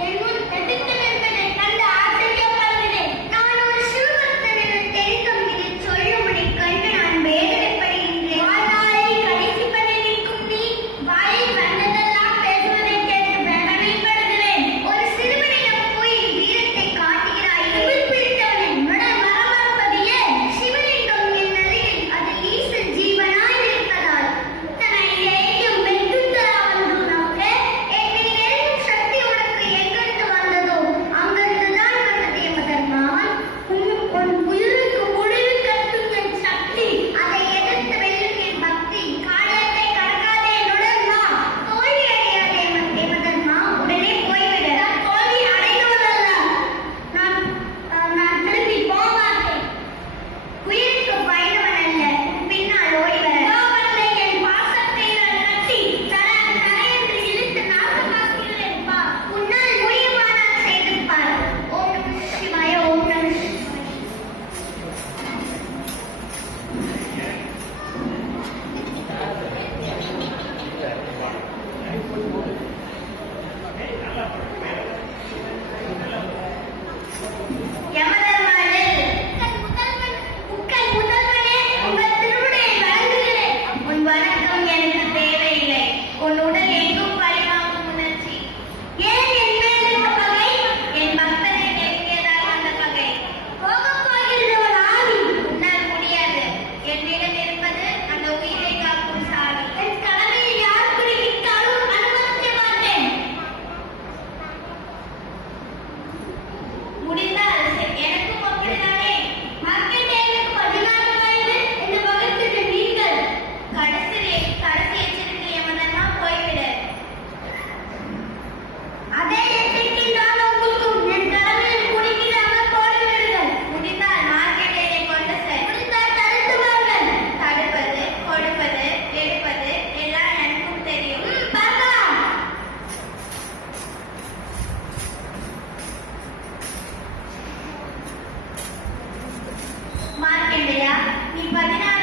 Elmul, realidad, mi padre